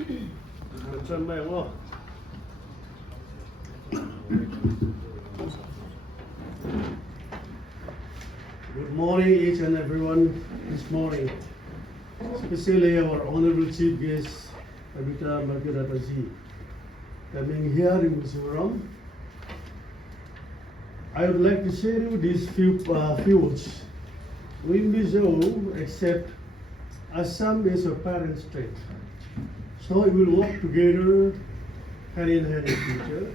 Good morning, each and everyone. This morning, especially our honorable chief guest, Abita Margarataji, coming here in Mizoram. I would like to share you these few words. We Mizo accept Assam is a parent state, so we will work together hand in hand in future.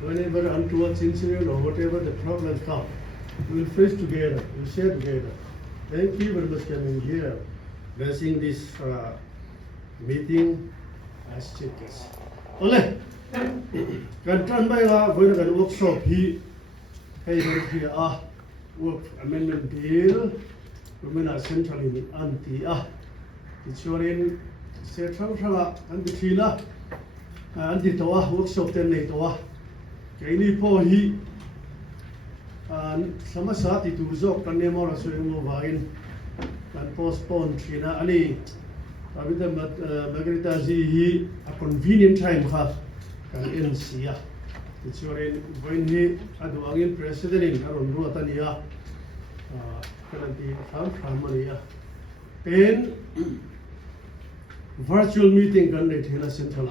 Whenever untoward incident or whatever the problem comes, we will face together, we will share together. Thank you very much for coming here, blessing this meeting as chief guest. Ole, kan tran bai ga voi kan workshop hi hey hi work amendment bill rumena centrally anti ichurin se thang thanga an di thila an di tawa workshop ten nei tawa kaini po hi samasa ti tu zok kan nemo ra so mo vain kan postpone thina ani abita magrita ji hi a convenient time kha kan NC ichurin voin hi adu angin president in karon ru atania kan ti hram mania pen virtual meeting kan nei thina central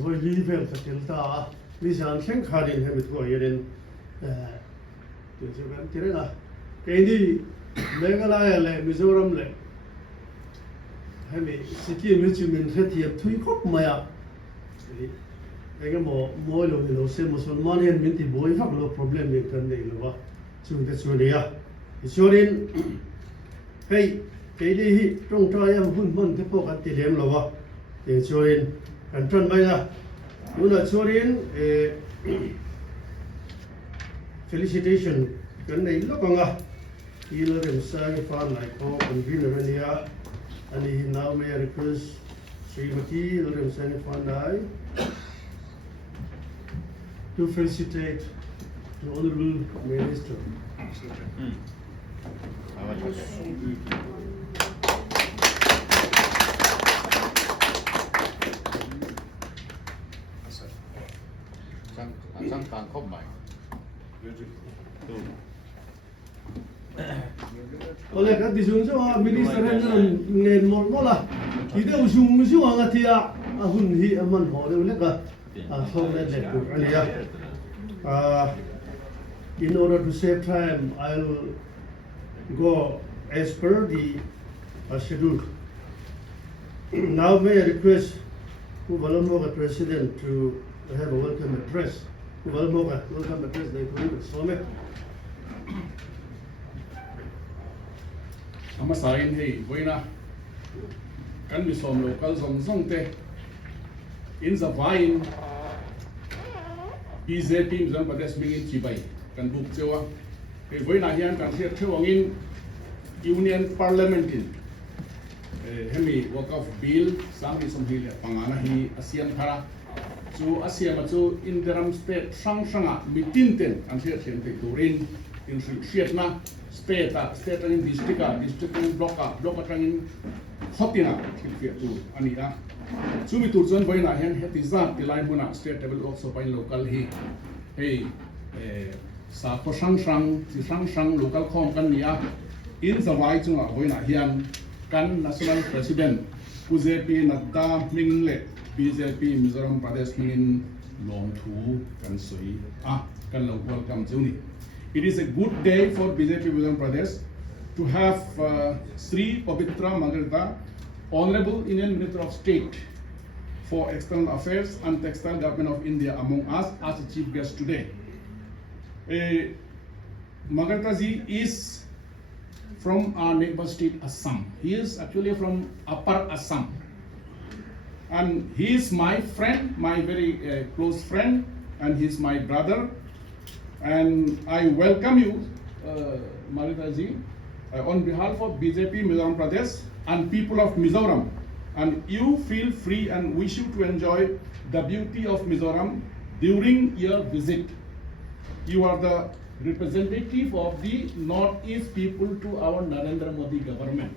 voi level ka telta ni jan thleng kharin he mit ko yeren kan tirena kendi Meghalaya le Mizoram le hemi sikkim hichu min khetiap thui khop maya ega mo lo ni lo se musulman hen min ti boy hak lo problem ni kan nei lo wa chu te chu ya isorin hey keidi hi tong tra yam hun te po ka ti lem lo wa e chorin kan tran mai la una chorin felicitation kan nei lo kanga ilo rem sai fa lai ko convener ania ani now may I request Srimati Lorem Sai Fandai to felicitate the honorable minister. Oleh kat disung so minister hen ngen mol mola ide usung usung angatia ahun hi aman ho le ka thong le ku alia in order to save time I'll go as per the schedule. Now may I request Kuvalamboga president to have a welcome address. Kuvalamboga welcome address they put so me Amasain hey boina kan mi som local zong te in the vine BJP Mizoram Pradesh mingin chibai kan buk chewa hey boina hian kan thia thewangin union parliament in hemi Waqf bill sang som hi le pangana hi asian khara chu asiam chu interim state sanga mitin ten kan thia thlen te turin in hriatna state in district in block in hotina thilfia tu ania chumi tur chon boina hen hetiza tilai muna state level also by local hi hey sa ko sang local khom kan nia in zawai chunga boina hian kan national president BJP natta mingle BJP Mizoram Pradesh mingin long thu kan soi kan lo welcome chuni. It is a good day for BJP Mizoram Pradesh to have Sri Pavitra Magarita, Honorable Indian Minister of State for External Affairs and Textile Government of India among us as a chief guest today. Magarita ji is from our neighbor state Assam. He is actually from Upper Assam. And he is my friend, my very close friend, and he is my brother. And I welcome you, Magarita ji, on behalf of BJP Mizoram Pradesh and people of Mizoram. And you feel free and wish you to enjoy the beauty of Mizoram during your visit. You are the representative of the Northeast people to our Narendra Modi government.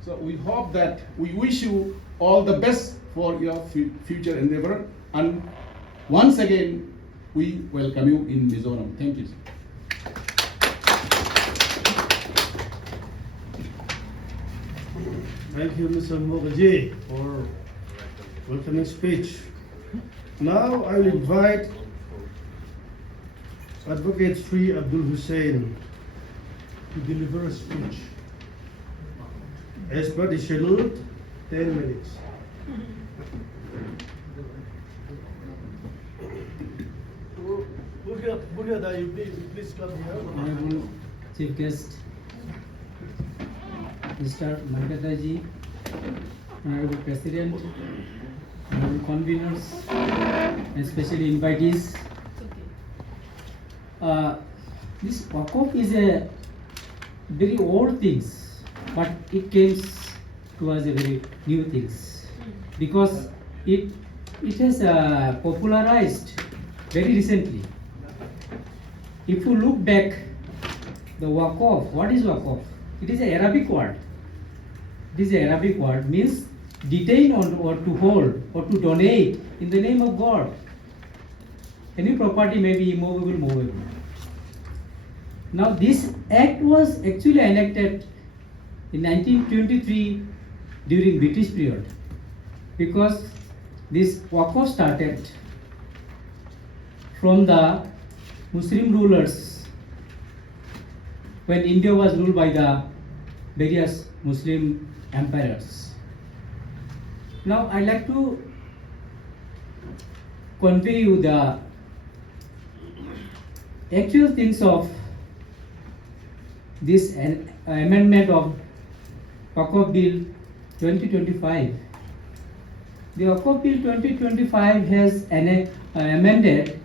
So we hope that we wish you all the best for your future endeavor. And once again, we welcome you in Mizoram. Thank you, sir. Thank you, Mr. Mukherjee, for welcoming speech. Now I will invite Advocate Sri Abdul Hussain to deliver a speech. As per the schedule, 10 minutes. Please come here. Honorable Chief Guest, Mr. Mankataji, Honorable President, Honorable Conveners, and especially invitees. This Waqf is a very old things, but it came to us a very new things because it has popularized very recently. If you look back, the Waqf, what is Waqf? It is an Arabic word. It is an Arabic word, means detain on or to hold or to donate in the name of God. Any property may be immovable, movable. Now this act was actually enacted in 1923 during British period because this Waqf started from the Muslim rulers when India was ruled by the various Muslim emperors. Now I like to convey you the actual things of this amendment of Waqf Bill 2025. The Waqf Bill 2025 has amended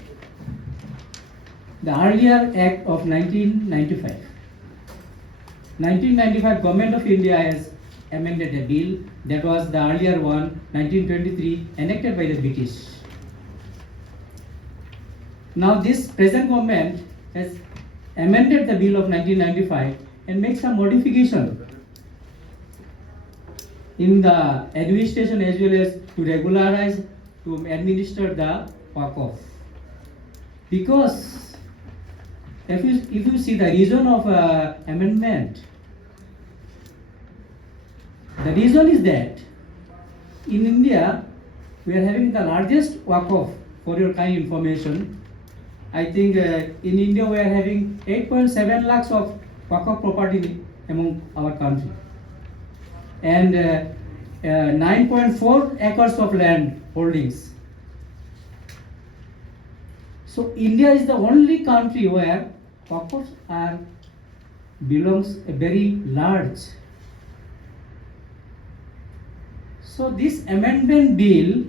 the earlier Act of 1995. 1995 Government of India has amended a bill that was the earlier one, 1923, enacted by the British. Now this present government has amended the bill of 1995 and made some modification in the administration as well as to regularize, to administer the Waqf. Because if you see the reason of amendment, the reason is that in India we are having the largest Waqf. For your kind information, I think in India we are having 8.7 lakhs of Waqf property among our country, and 9.4 acres of land holdings. So India is the only country where Waqfs belongs a very large. So this amendment bill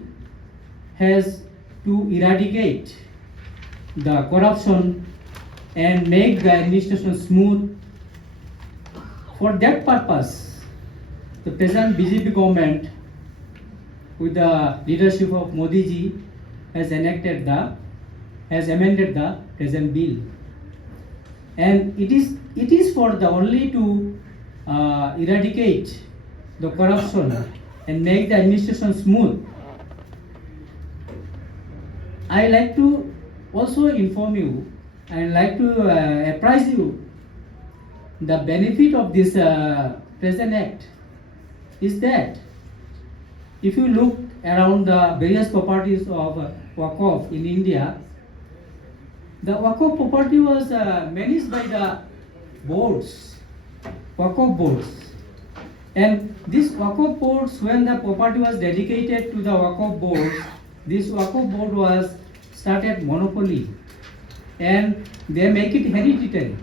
has to eradicate the corruption and make the administration smooth. For that purpose, the present BJP government, with the leadership of Modi ji, has amended the present bill, and it is for the only to eradicate the corruption and make the administration smooth. I like to also inform you and like to apprise you the benefit of this present act is that if you look around the various properties of Waqf in India, the Waqf property was managed by the boards, Waqf boards. And these Waqf boards, when the property was dedicated to the Waqf boards, this Waqf board was started monopoly, and they make it hereditary.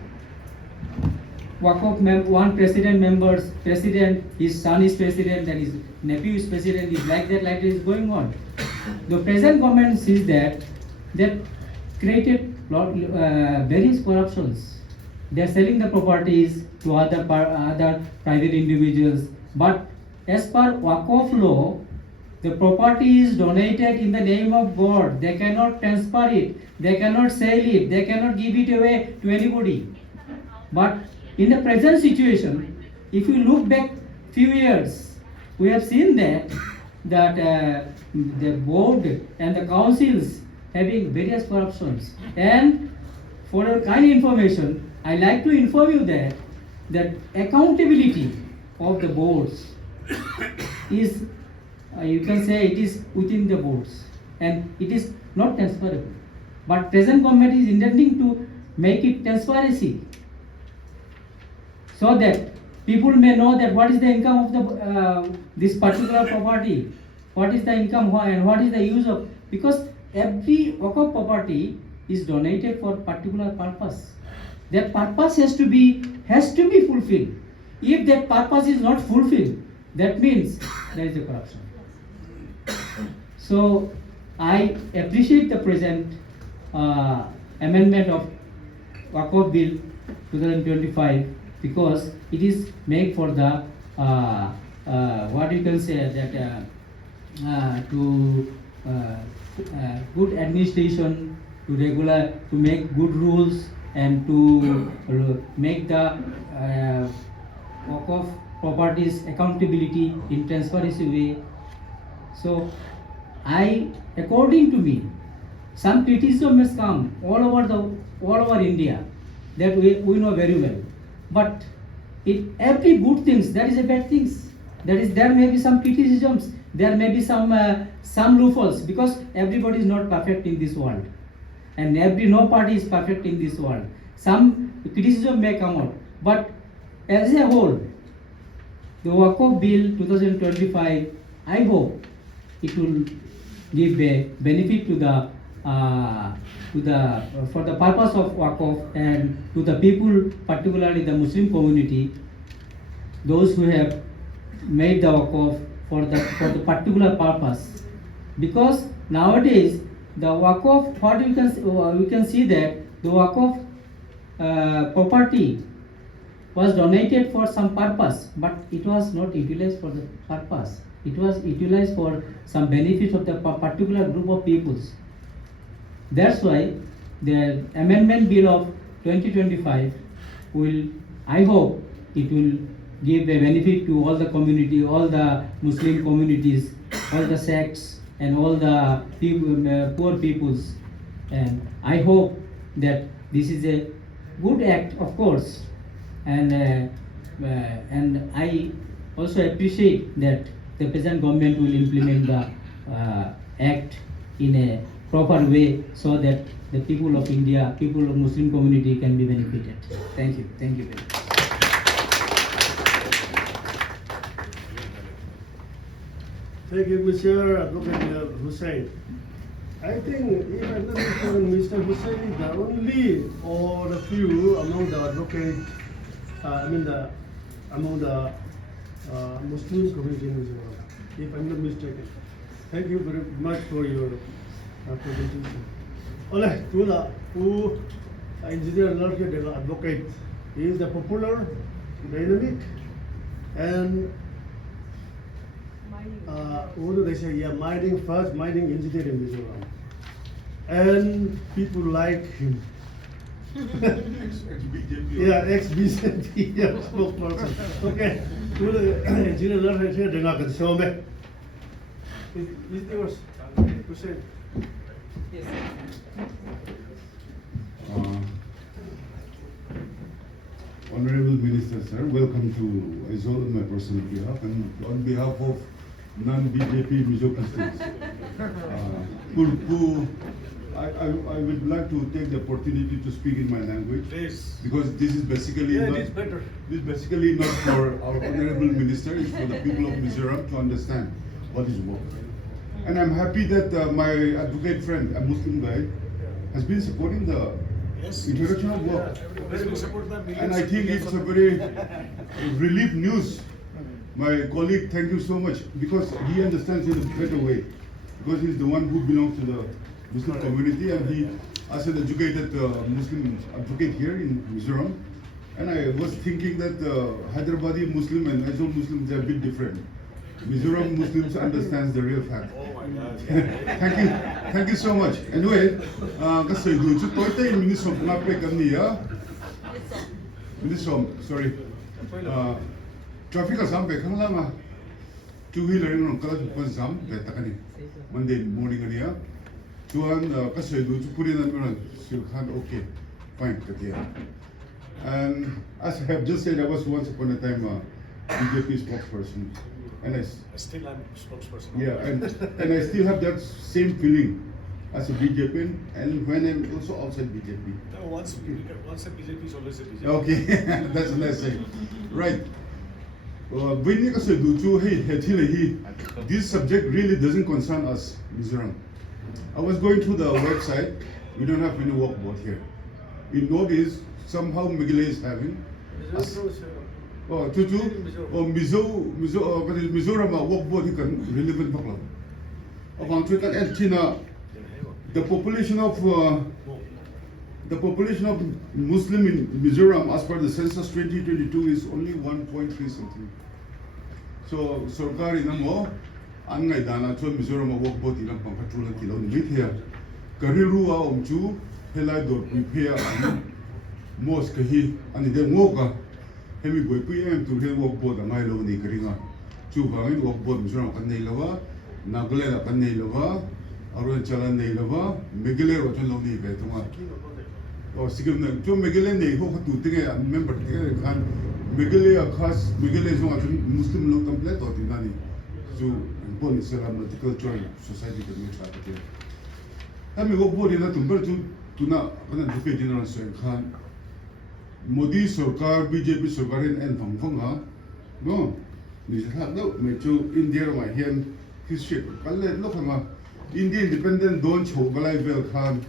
Waqf one president, his son is president, and his nephew is president. Is like that is going on. The present government sees that created various corruptions. They are selling the properties to other private individuals. But as per Waqf law, the property is donated in the name of God. They cannot transfer it. They cannot sell it. They cannot give it away to anybody. But in the present situation, if you look back few years, we have seen that that the board and the councils having various corruptions. And for your kind information, I like to inform you that accountability of the boards is, you can say, it is within the boards and it is not transferable. But present government is intending to make it transparency, so that people may know that what is the income of the this particular property, what is the income and what is the use of, because every Waqf property is donated for particular purpose. That purpose has to be fulfilled. If that purpose is not fulfilled, that means there is a corruption. So I appreciate the present amendment of Waqf Bill 2025, because it is made for the what you can say that good administration, to make good rules, and to make the Waqf properties accountability in transparency way. So according to me, some criticism has come all over India, that we know very well. But every good things, there is a bad things. There may be some criticisms, there may be some loopholes, because everybody is not perfect in this world, and no party is perfect in this world. Some criticism may come out, but as a whole, the Waqf Bill 2025, I hope it will give a benefit to the for the purpose of Waqf, and to the people, particularly the Muslim community, those who have made the Waqf for the particular purpose. Because nowadays the Waqf, what we can see that the Waqf property was donated for some purpose, but it was not utilized for the purpose. It was utilized for some benefit of the particular group of peoples. That's why the amendment bill of 2025 I hope it will give a benefit to all the community, all the Muslim communities, all the sects, and all the people, poor peoples. And I hope that this is a good act, of course, and I also appreciate that the present government will implement the act in a proper way, so that the people of India, people of Muslim community can be benefited. Thank you. Thank you very much. Thank you, Mr. Advocate Hussain. I think, if I'm not mistaken, Mr. Hussain is the only or the few among the advocates, among the Muslim community in Mizoram, if I'm not mistaken. Thank you very much for your presentation. Oleh, Tula, who engineer larger advocate, he is the popular, dynamic, and what do they say? Yeah, first mining engineer in Mizoram, and people like him. Ex-BJP. Yeah, ex-BJP spokesperson. Okay, engineer larger here, dengar kan show me. Is yours? Hussain. Yes. Honorable Minister, sir, welcome to Aizol on my personal behalf and on behalf of non-BJP Mizoram states. I would like to take the opportunity to speak in my language, Please. because this is basically Yeah, not, it's better. this is basically not for our honorable minister, it's for the people of Mizoram to understand what is Waqf. And I'm happy that my advocate friend, a Muslim guy, has been supporting the introduction of Waqf. And I think it's a very relief news. My colleague, thank you so much, because he understands in a better way, because he's the one who belongs to the Muslim community, and he, as an educated Muslim advocate here in Mizoram, and I was thinking that Hyderabadi Muslim and Aizol Muslims are a bit different. Mizoram Muslims understands the real fact. Thank you so much. Anyway, kasi do you Tute in Mizoram ngape kami ya? Mizoram, sorry. Traffic ka sampai kang lama. chu hi learning on kala chu jam ve takani Monday morning ania chuan ka sei du chu purin an ron sil khan okay fine katia. And as I have just said, I was once upon a time a BJP spokesperson, and I Still I'm spokesperson. yeah, and I still have that same feeling as a BJP, and when I'm also outside BJP. No, once a BJP is always a BJP. Okay, that's a nice thing. Right. When you say do hey, this subject really doesn't concern us, Mizoram. I was going through the website. We don't have any work board here. You notice somehow Migile is having. Oh, Mizoram work board can relevant problem. The population of Muslim in Mizoram, as per the census 2022, is only 1.3 something. So, Sarkar inamo, angai dana cho Mizoram work board ilang pampatrol ang kilaw ni Mithya. Karirua omchu, helai dor prepare mos kahi, ani de ngoka. Hemi boy PM to hel work board angai lo ni karinga. Chu bangin work board Mizoram kanay lawa, Nagaland kanay lawa, Arunachala nei lawa, Megale ro chon lo ni ve tunga. Oh, sigam na jo Megale nei ho khatu tinge member tinge khan Megale a khas Megale zo atun Muslim lo complete ho tinani. So bon Islam multicultural society ka me cha ke. Hemi work board ina tumber chu tuna kana dupe general sen khan Modi sarkar BJP sarkar en phang ha no ni sa no me chu India ma hian history kalle lo khama India independent don't chogalai vel khan.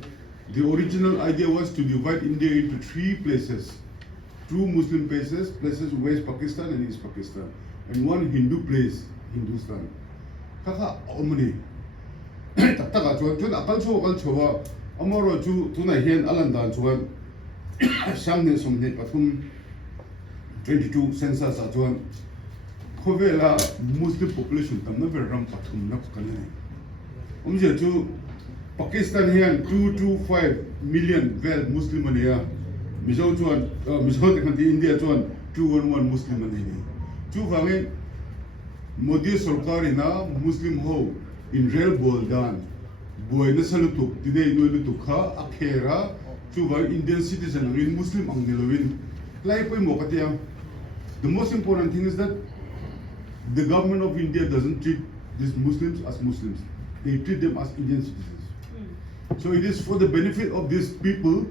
The original idea was to divide India into 3 places, 2 Muslim places, West Pakistan and East Pakistan, and 1 Hindu place, Hindustan. Kaka omni. Taka chuan akal chowa amaro chu tuna hian alandan chuan samne somne pathum 22 census chuan khovela Muslim population tamna beram pathum na kanene. Umje chu Pakistan here 225 million well Muslim ania. Mizo chuan Mizo kanti India chuan 211 Muslim ania. Chu vange Modi sarkar ina Muslim ho in real boldan. Boy na salutuk today no lutuk kha akhera chu va Indian citizen in Muslim ang nilawin. Lai poi mo katia. The most important thing is that the government of India doesn't treat these Muslims as Muslims. They treat them as Indian citizens. So it is for the benefit of these people,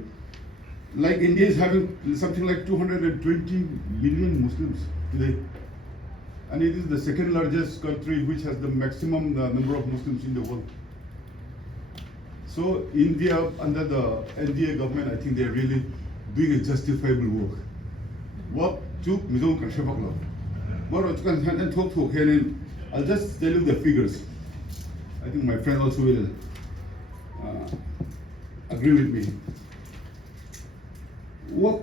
like India is having something like 220 million Muslims today. And it is the second largest country which has the maximum number of Muslims in the world. So India, under the NDA government, I think they are really doing a justifiable work. What to Mizoram Kashabakla? I'll just tell you the figures. I think my friend also will agree with me. What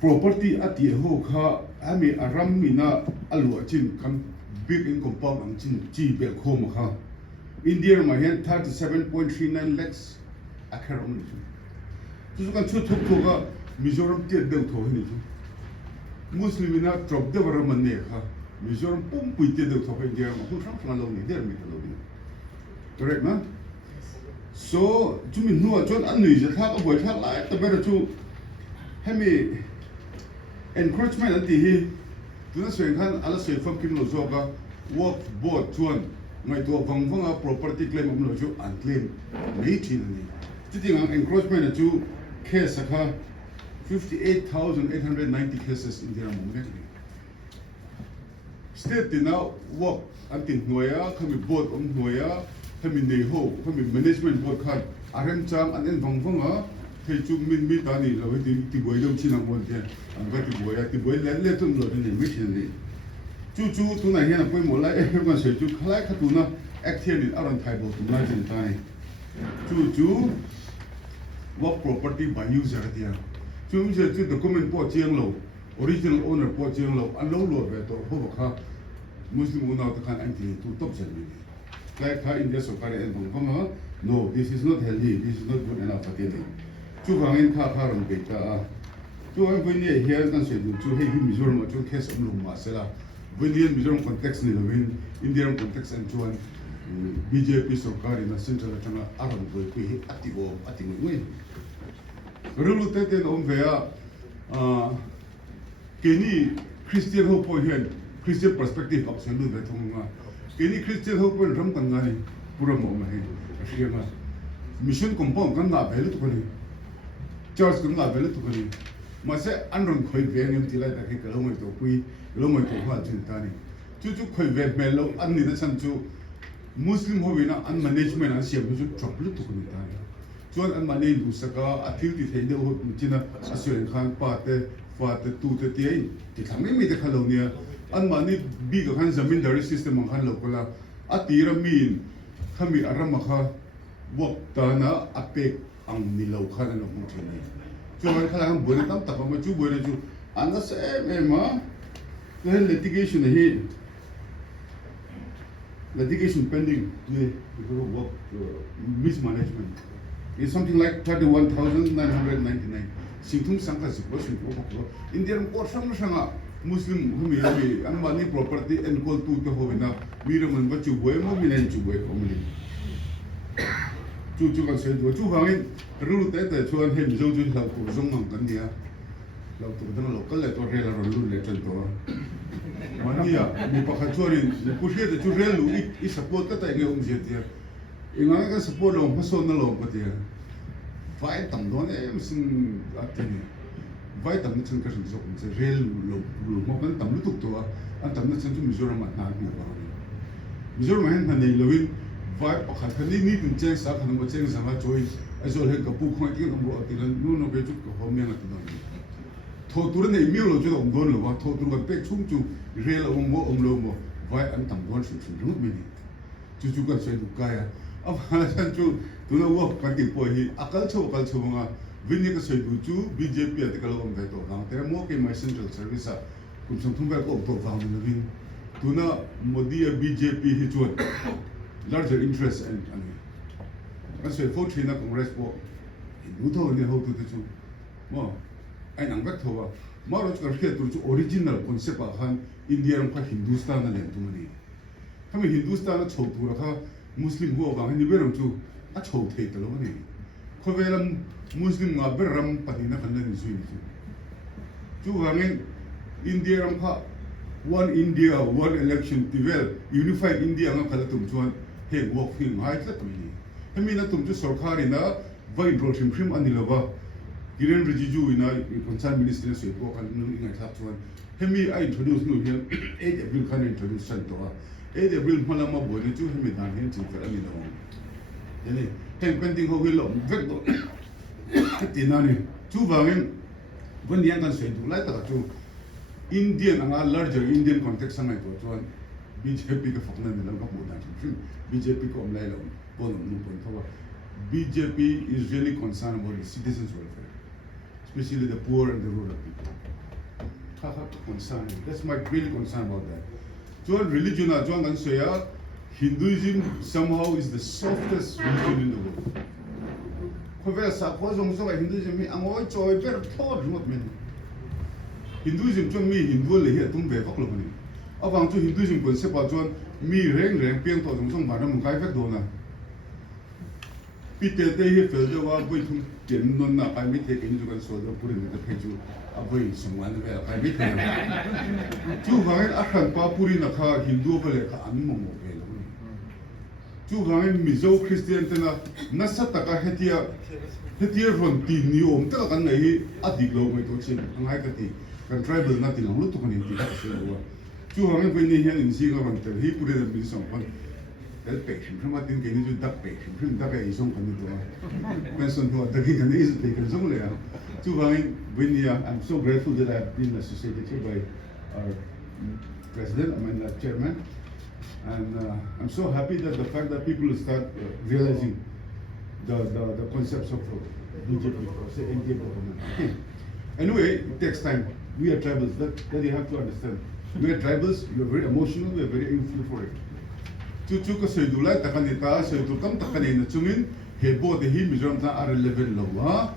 property at the Hoka, Ami Aramina Aluachin can big in compound and Chin Bel Homa. India, my hand 37.39 lakhs acre. So you can shoot Toga, Mizoram Tia Del Tohini. Muslim in that drop the Varamaneka, Mizoram Pum with the Toha India, who from Maloney, there, Mikaloni. Correct, man? So, to me, no, John Annis, how about how like the better to Hemi encouragement at the do not say, I'll say from Kimlozoga, work board to one, my to a property claim of Nojo and claim 18. Sitting on encroachment to case 58,890 cases in their moment. State now work until Noya, come board on Noya. Kami neho, kami management board kan, chang and then Vangvanga, Techu Min Tani, Tiboy Chinang one there, and Vatiboy, Tiboy, let them load in the mission. Chu Tuna here, Pomola, everyone said to Kalakatuna, act here in Aran Taibo to Margin Tani. Chu, what property by user there? Chu said to the comment port Chianglo, original owner port Chianglo, and low load or Hoboka, Muslim owner of the country to top celebrity. Like how India so far and no, this is not healthy, this is not good enough for daily. Two hanging car on beta. Two I'm going here and say to hey Mizoram to case of Masela, Indian Mizoram context ni lawin Indian context and chuan BJP sarkar in central changa aram goi pi ati ngoi rulu te te om vea keni Christian hope hian Christian perspective of selu ve thonga keni Christian hope ram kan ngani pura mo ma he riama mission compound kan na belu to ni church kan na belu to ni ma se anron khoi ve ngem tilai ta ke kalomoi to kui kalomoi to hwa chin ta ni chu khoi ve melo an ni na chan chu Muslim ho wina an management an siam chu trouble to ni ta ni chuan an mane du saka athil ti theide ho china asuren khan pa te fa te tu te ti ti thamai mi te khalonia an mani bi ka khan zamindari system ang khan lokala atira min khami arama kha wak ta na apek ang nilaw khan an mo thini chuan khala ang bone tam ta ma chu bone chu an na se ema the litigation hi litigation pending today because of work mismanagement is something like 31,999 singthum sangka situation ko Indian court sanga Muslim humi an mani property and call to the hovina miraman ba chu boy mo minen chu boy komli chu kan se do chu hangin ru te te chuan he mizo chu lau ko zong mang kan dia lau to dana local le to rela ro lu le chen to mania mi pa khachorin ku she de chu relu I support ta ta nge je dia inga ka support lo paso na lo pa dia vai tam don sin atini vai tam ni chen ka shin zok se rel lo mo kan tam lu tuk to an tam na chen chu Mizoram na bi ba Mizoram hen na nei lovin vai pa kha khani ni tin chen sa khan mo chen sa ma choi azol he ka pu khoi ti ka mo atilan nu no be chu ko hom yang atna tho tur nei mi lo chu dom don lo wa tho tur ka pe chung chu rel om lo mo vai an tam don shin ru mi ni chu ka se du ka ya अब हालांकि जो तुना वो करती पोही अकल छो मंगा विन्य का सोई बुचू BJP अतिकल हम बैठो गांव तेरे मो के मैं सेंट्रल सर्विस आ कुछ तुम बैठ को तो गांव में विन तुना मोदी या BJP ही जो larger interest and ऐसे फोर्ट ही ना कांग्रेस को हिंदू तो उन्हें हो तो जो मो ऐ नंबर तो वा मारो जो करके तो जो ओरिजिनल कॉन्सेप्ट आहान इंडिया रंग हिंदुस्तान ना लें तुम्हारी हमें हिंदुस्तान छोटू रखा Muslim ho ba ni beram chu a chho thei talo ni khovelam Muslim nga beram patina kan ni sui chu wangin India ram kha one India one election tivel unified India nga khala tum chuan he Waqf hi ngai tla tum ni hemi na tum chu sarkar ina vai ro thim thim anilawa Kiren Rijiju ina concern minister se ko kan nu ngai tla chuan hemi I introduce nu hian 8 April kan introduce san to 8 April mala ma bo ni chu hemi dan hen chin fer ani lo yani ten pending ho wi lo vek do tinani chu wangin bon yang kan se du lai ta chu Indian anga larger Indian context sangai to chuan BJP ka fakna ni lo ka bo dan chu BJP ko omlai lo bon nu pon thawa BJP is really concerned about the citizens welfare especially the poor and the rural people ha concerned that's my really concern about that Joan religion Joan and Soya, Hinduism somehow is the softest religion in the world. However, suppose Hinduism me I'm always very thought not me. Hinduism John me Hindu le here tung be faklo ni. Abang chu Hinduism concept John me reng piang to song ba nam kai fek do na. Pite te he fel de wa boi thum ten non na kai mi te ken ju kan so do puri ni te pheju aboi songwan be kai mi te chu wangin akhan pa puri na kha Hindu bale kha an mo mo be lo chu wangin Mizo Christian te na sa ta ka hetia ron ti ni om ta kan nei adik lo mai to chin angai ka ti kan tribal na ti lo to kan ti ka se lo chu wangin be ni hian in si ga ban te hi puri da bi song pan el patient from what in can you duck patient from duck is on the person who are taking an easy take as only to when I'm so grateful that I've been associated here by our president, I mean chairman, and I'm so happy that the fact that people start realizing the concepts of BJP or say NDA government. Anyway, it takes time. We are tribals, that you have to understand. We are tribals, we are very emotional, we are very influential for it. Chu ka sei dulai takanita sei tu kam takani na chungin he bo de hi Mizoram ta are level lo wa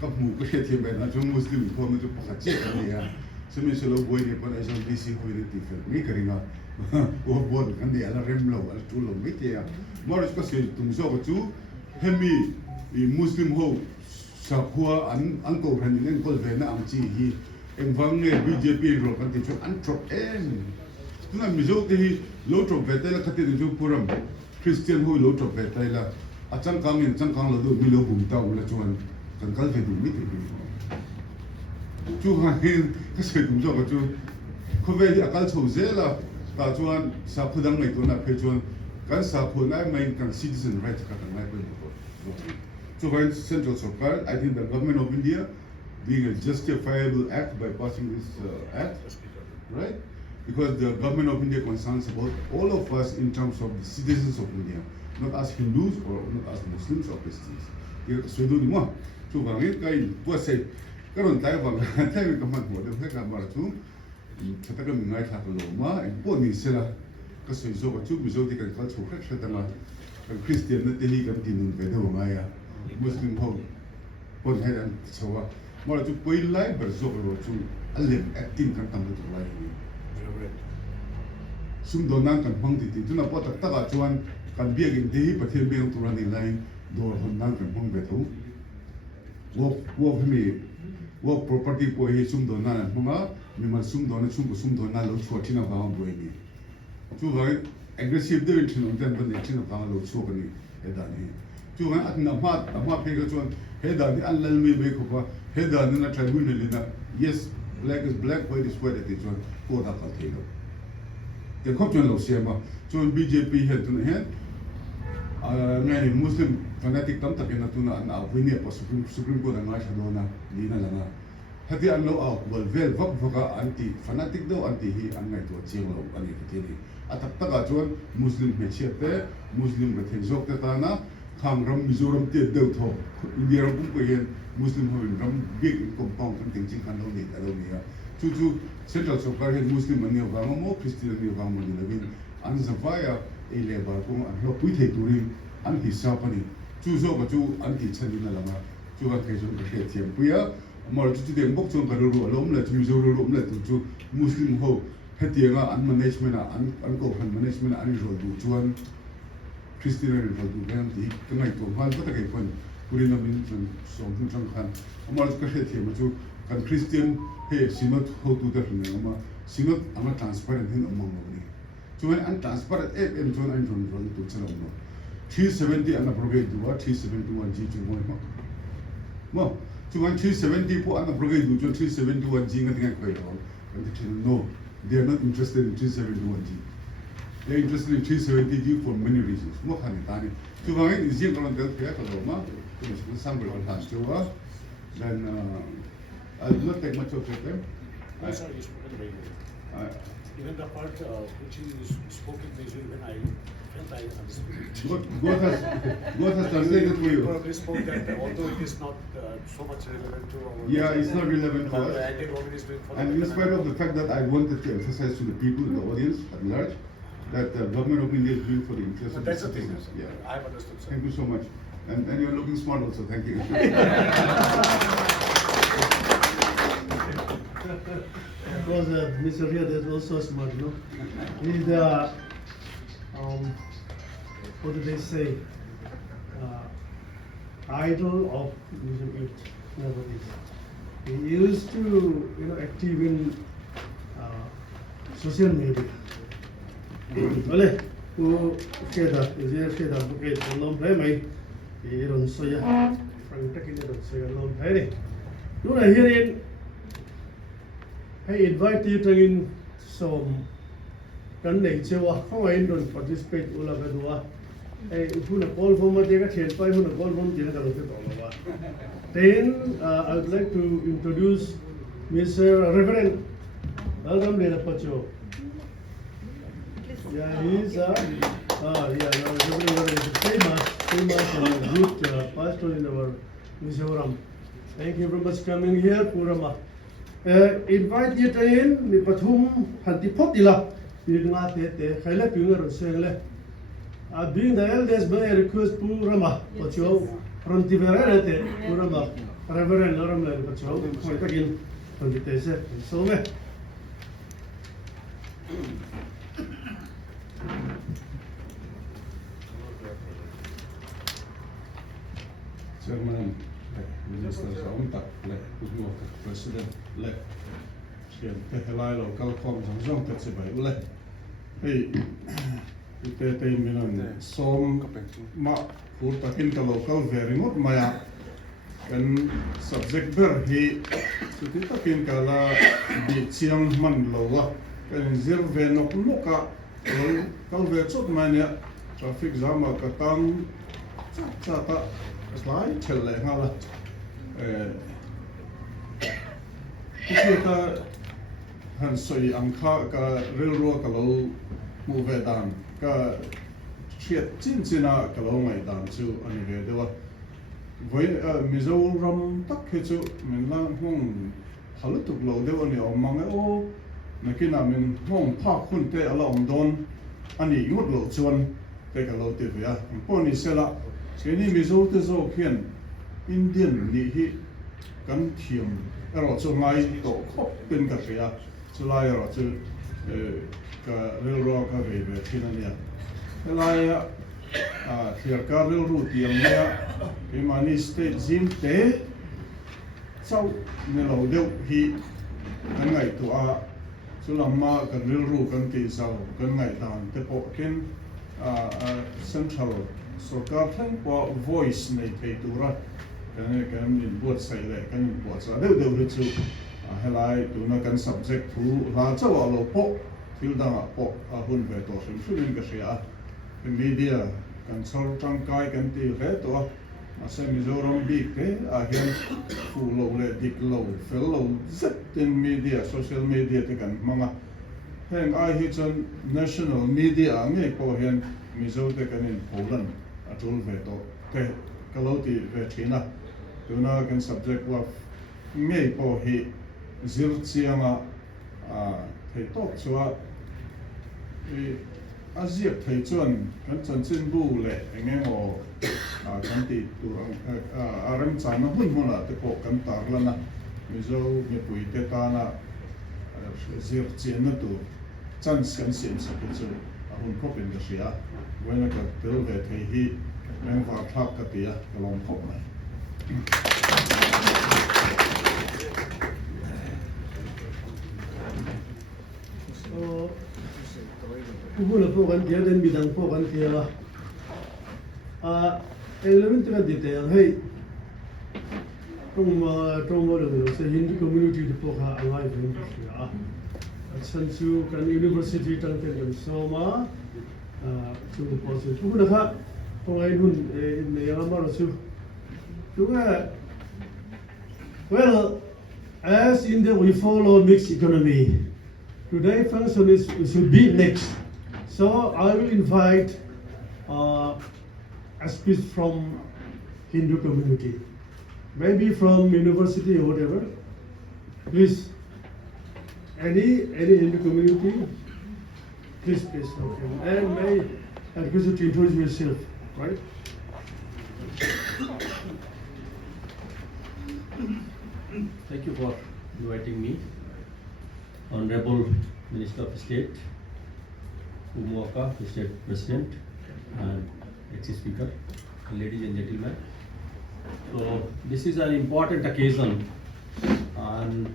ka mu ka she the ba na chung Muslim ko mu chu pakha che ka ni ya semi solo boy ni pon aison DC hoi ti fel mi karinga o bon kan dia la remlo al tulo mi te ya moris ko se tum so ko chu hemi i muslim ho sa khua an ko ran nen kol ve na ang chi hi em vang ne BJP ro kan ti chu an trop en tuna mizo te hi lo trop ve te la khati de chu puram Christian ho lo trop ve te la achang kang lo do mi lo bum ta la chuan kan kal ve du mi te chu ha hin ka se tum so ko chu ko ve di akal chho zela ta chuan sa phudang mai to na phe chuan kan sa phuna mai kan citizen rights ka kan mai ko so when central Sarkar, I think the government of India being a justifiable act by passing this act, right? Because the government of India concerns about all of us in terms of the citizens of India, not as Hindus or not as Muslims or Christians. So do mo. So bangit kay buatsaih karon tayo bang tayo kaman mo dem ka mara chu chata ka mingai tha lo ma en po ni sela ka so zo ka chu mizo ti kan kal chu khak khata ma kan Christian na teli kan tinun pe do ma ya Muslim ho pon hai an chawa mara chu poi lai ber zo ro chu alem acting kan tam tu lai ni sum do nan kan hmang ti tu na po tak taka chuan kan biak in dei pathian beng tu ran ni lai dor hon nan kan hmang be thu work property po hi sum do nan hmanga mi mal sum do na sum do na lo chua thina ba hang boi ni chu vai aggressive de thin on ten ban ni thina ba lo chua ni e da ni chu han at na ma phe ga chuan he da ni an lal me be ko pa he da ni na tribunal ni na yes black is black white is white ti chuan ko da ka thei lo ke khop chuan lo sia ma chuan BJP he tu na he ngai Muslim fanatic tam takin na tu na na wini pa supreme court ang ngai do na ni na langa hati an lo out wal vel vak vaka anti fanatic do anti hi an ngai to cheng lo ani ti ni atak taka chuan Muslim me chiate Muslim re theng jok te ta na kham ram Mizoram te deu tho India ram ko yen Muslim ho ram big compound kan ting ching kan lo ni ta lo ni ya chu central Sarkar he Muslim ani wa mo Christian ni wa mo ni levin an zavaya e le ba ko an lo pui the turin an hi sa pani chu zo ka chu an ti chani na lama chu ka ke jong ka ke thiam puya mar chu de bok chong ka ru lom la chu zo ru lom la chu Muslim ho hetianga an management an ko han management an ro du chuan Christian ro du kan ti ka ngai to hal ka ke pon purin na min chun som chungchang khan mar ka ke thiam chu kan Christian he sinot ho tu da ni ma sinot ama transparent hin among ni chuan an transparent em chuan an ron tu chalo no 370 an abrogate du 371 g chu mo chuan 370 po an abrogate du chuan 371 g ngai ngai ko ro no they are not interested in 371 g they are interested in 370 g for many reasons mo khan tani chuan is yin ron del pya ko ma to sample on has to then I will not take much of your time. Sorry, you spoke very well. Even the part which you spoke in Mizoram, even I felt I understood. God has translated for You you. probably spoke that although it is not so much relevant to our Yeah, it's not relevant to us. I did already speak for And in spite of the fact that I wanted to emphasize to the people, the audience at large, that the government of India is doing for the interest of the that's the thing. citizens. Yeah. I have understood, sir. Thank you so much. And you're looking smart also. Thank you. Because Mr. Ria is also smart, you know. He's the, what do they say, idol of Muslim youth nowadays. He used to, you know, active in social media. Ole, who Feda, is here Feda, okay, a long time, he runs so yeah, from taking it, so a long time. You know, here in I invite you to in some can nature how I don't participate all of it. Who a call from a take a chance by who a call from the Then I would like to introduce Mr. Reverend Welcome Lena Pacho. Yeah, he's famous and good pastor in our Mizoram. Thank you very much coming here, Purama. Invite you to in the Patum Hantipotila, you not te Hela Punger Sele. Being the eldest by a request Purama, Pacho, from Tiverete, Purama, Reverend Loram Pacho, point again. invitation. So me. Chairman, Minister Saumtak, President, Sian Tehelai local com Zong Tatsibai, hey, Tute Milan, Som Ma, Purtakin the local very much Maya, and subject ber he, Sutitakin Kala, the Chiang Man Loa, and Zirve no Muka, Calvetsot Mania, traffic Zama Katang, Chata. Slide chelle ngala kita han soi angkha ka rilro ka lo move dan ka chiat chinchina ka lo ngai dan chu ani ve dewa voi Mizoram tak he chu min la hong halutuk lo dewa ni omang o nakina min hong pha khun te ala om don ani ngot lo chuan te ka lo te ya poni sela Kini Mizo te zo kian Indian ni hi kan thiam ero chu ngai to khop pin ka ria chu lai ero chu ka ril ro ka ve ve thinania lai a thiar ka ril ru tiam nia imani state zim te chau ne lo deu hi kan ngai tu a chu lamma kan ril ru kan ti sau kan ngai dan te po kin central so ka thang po voice nei thei tura kan in buatsaih le kan in buatsaih deu chu helai tuna kan subject thu la chaw lo po thil danga po a hun ve to hrim ka hria media kan chhawpchhuah kai kan ti he to a se Mizoram big ke a hian fu lo le dik lo fel lo zet in media social media te kan manga heng ai hi chan national media nge po hian Mizo te kan in Poland atul ve to te kaloti ve thina tuna kan subject wa ngei po hi zir chianga thei tok chua i azia thei chuan kan chanchin bu le emaw kan ti turang aram chana hun te po kan tarlana Mizo nge pui te ta zir chiana tu chance kan sim sa chu hun kopin ka hria when ka tel ve thei hi meng var thak ka tia kalom khop mai so kubula po kan dia dan bidang po kan dia element ka detail hey trong mo lo se Hindu community de po ka angai thun ya san chu kan university tang te kan soma chu de po se kubula kha po ai hun ne ya ma ro chu chunga well as India we follow mixed economy. Today function should be next. So I will invite a speech from Hindu community, maybe from university or whatever. Please, any Hindu community, please. Okay. And may I request you to introduce yourself, right? Thank you for inviting me, Honorable Minister of State, Waqf, State President, and ex-Speaker, ladies and gentlemen. So this is an important occasion, and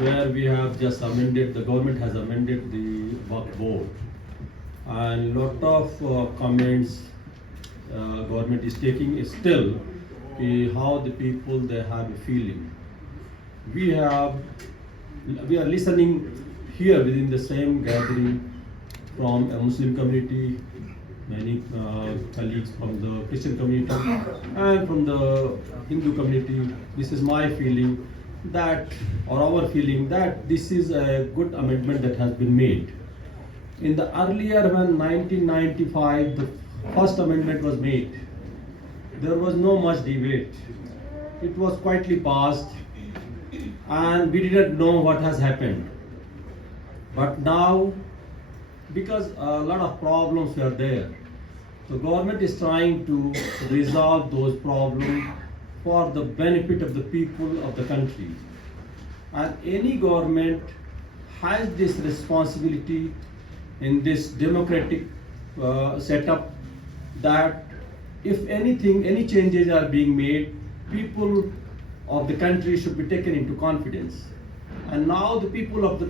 where we have just amended, the government has amended the Waqf board, and lot of comments government is taking is still how the people they have a feeling. We are listening here within the same gathering from a Muslim community, many colleagues from the Christian community and from the Hindu community. This is my feeling that, or our feeling that this is a good amendment that has been made. In the earlier when 1995 the first amendment was made, there was no much debate. It was quietly passed and we didn't know what has happened. But now, because a lot of problems were there, the government is trying to resolve those problems for the benefit of the people of the country. and any government has this responsibility in this democratic setup that if anything, any changes are being made, people of the country should be taken into confidence. And now the people of the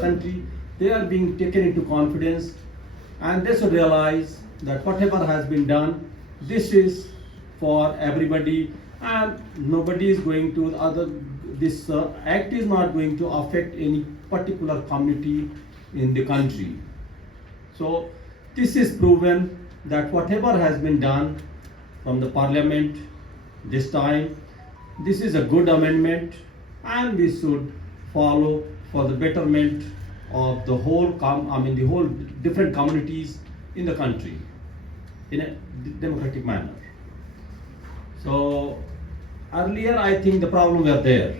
country, they are being taken into confidence, and they should realize that whatever has been done, this is for everybody, and nobody is going to this act is not going to affect any particular community in the country. So this is proven that whatever has been done from the parliament this time, this is a good amendment, and we should follow for the betterment of the whole the whole different communities in the country in a democratic manner. So earlier I think the problem were there.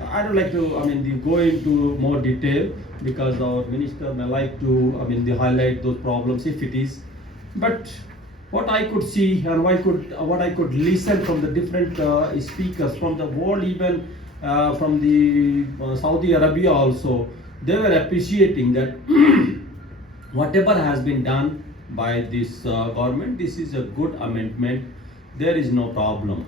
I don't like to go into more detail because our minister may like to highlight those problems if it is. But what I could see and what I could listen from the different speakers from the world, even from the Saudi Arabia also, they were appreciating that whatever has been done by this government, this is a good amendment. There is no problem.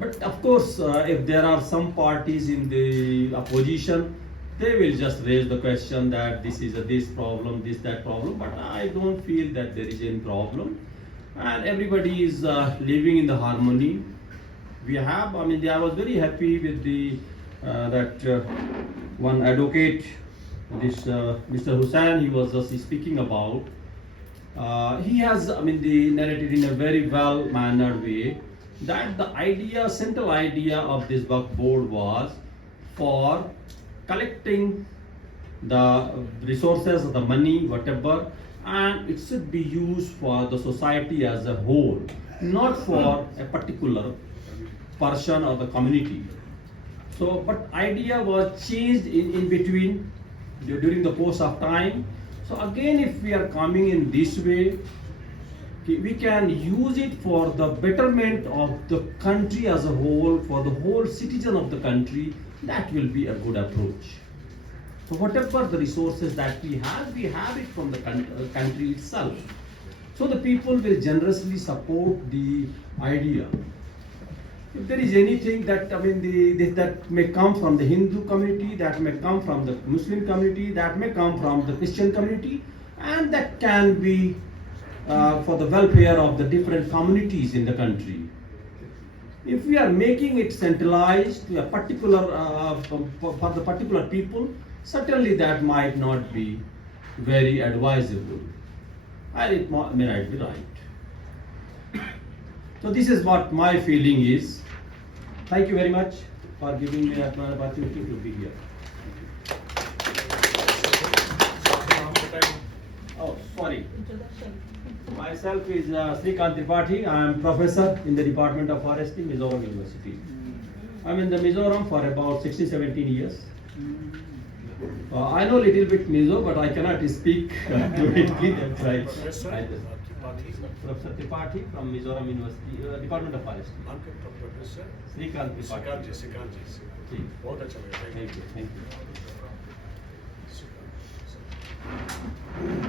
But of course, if there are some parties in the opposition, they will just raise the question that this is this problem, that problem. But I don't feel that there is any problem, and everybody is living in the harmony. We have, I was very happy with the that one advocate, this Mr. Hussain, he was just speaking about. He has, narrated in a very well mannered way that the idea, central idea of this Waqf board was for collecting the resources, the money, whatever, and it should be used for the society as a whole, not for a particular person or the community. So, but idea was changed in between during the course of time. So again, if we are coming in this way, we can use it for the betterment of the country as a whole, for the whole citizen of the country. That will be a good approach. So whatever the resources that we have it from the country itself. So the people will generously support the idea. If there is anything that that may come from the Hindu community, that may come from the Muslim community, that may come from the Christian community, and that can be for the welfare of the different communities in the country. If we are making it centralized to a particular for the particular people, certainly that might not be very advisable, and it may not be right. So this is what my feeling is. Thank you very much for giving me an opportunity to be here. Oh, sorry. Myself is Srikant Tripathi. I am professor in the Department of Forestry, Mizoram University. I'm in the Mizoram for about 16-17 years. I know a little bit Mizo, but I cannot speak fluently. That's right. Professor Tripathi from Mizoram University, Department of Forestry. Professor Srikant Tripathi. Srikant. बहुत अच्छा लगा. Thank you. Thank you.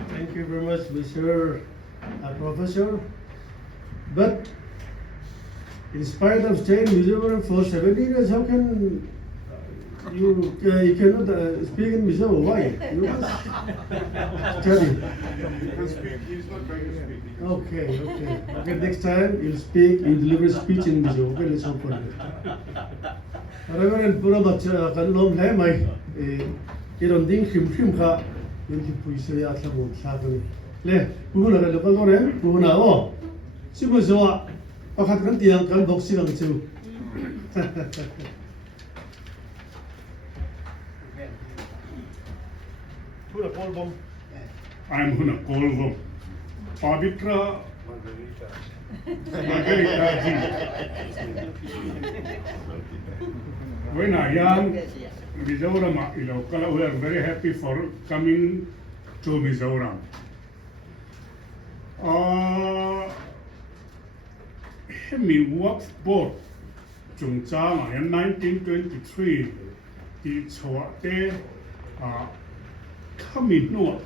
Thank you very much, Mr. Professor. But in spite of staying in Mizoram for 17 years, how can you cannot speak in Mizoram? Why? You must study. He can speak. He's not trying to speak. Okay. Next time you'll speak, you deliver speech in Mizoram. Okay, let's hope for it. Reverend Pura Bacha Kalom Lamai, Ironding Him Ka, Yunti Puisay Atlabu Sagani. Le, Puna Kalone, Puna, oh, Simuzoa, Pakakantian Kan Boxing too. Pura Paul Bomb. I'm gonna call them Pavitra When I am Mizoram, we are very happy for coming to Mizoram. Waqf board chungchang in 1923 the Tute come in no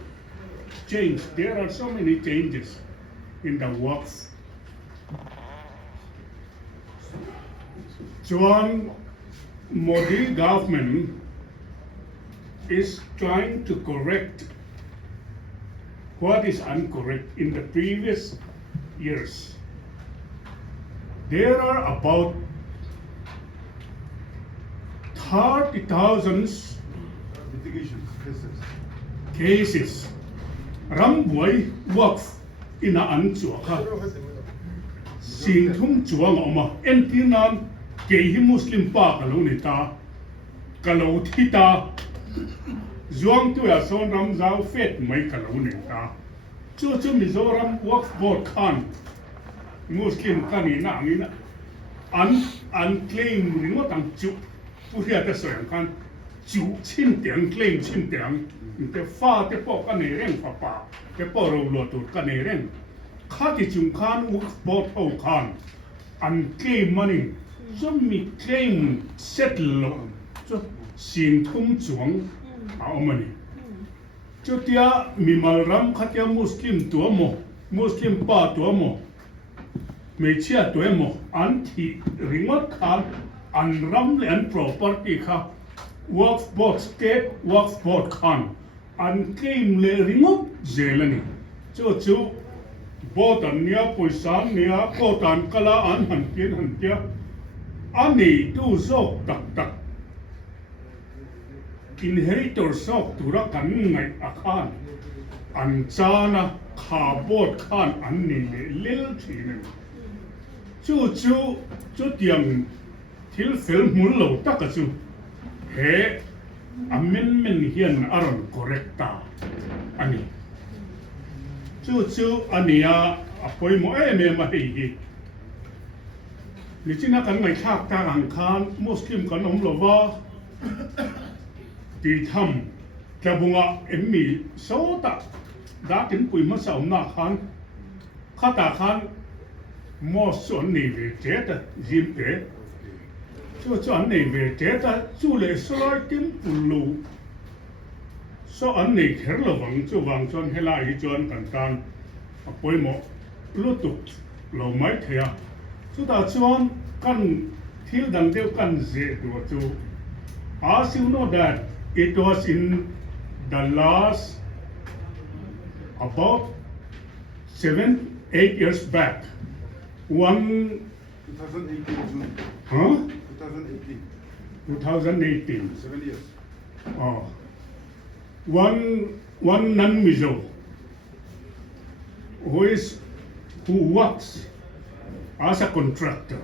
change. There are so many changes in the Waqf. John Modi government is trying to correct what is incorrect in the previous years. There are about 30,000 Litigations, cases. cases rambuai Waqf in an chhawpchhuah sing chhawpchhuah oma entinan ke Muslim pa kalunita kalauthita zuang tu ya son ram zau fet mai kalunita chu Mizoram Waqf board khan Muslim kanina angina unclaimed ringot ang chu hriatna soyang khan chu chin tiang claim chin tiang te fa te po ka ne reng pa pa te po ro lo tu ka ne reng kha ti chung khan Waqf board ho khan unclaimed money so mi claim settle so sin thum chuang a money chu tia mi malram khatia Muslim tu mo Muslim pa tu mo me chia tu mo anti ringot khan an ram le an property kha Waqf board state Waqf board khan an claim le ringot zelani chu board an nia poisa nia kotan kala an han tia ani tu zok tak inheritor sok tura kan ngai akhan an chana kha board khan an ni le lil thine chu tiang thil fel mun lo tak chu he amendment hian aron correcta ani chu ania apoi mo ma hi ni china kan ngai thak ta ang khan Muslim kan lova ti tham tlabunga emmi sota da tin pui ma saum na khan khata khan mo son ni ve te jim te chu an nei ve te ta chu le solai tim pulu so an nei kher lo wang chon hela hi chon kan tan apoi mo lutu lo mai thea chu ta chuan kan thil dang deu kan ze do chu as you know that it was in the last about 7-8 years back one 2018 June. 2018. 2018 7 years. one non-Mizo who works as a contractor,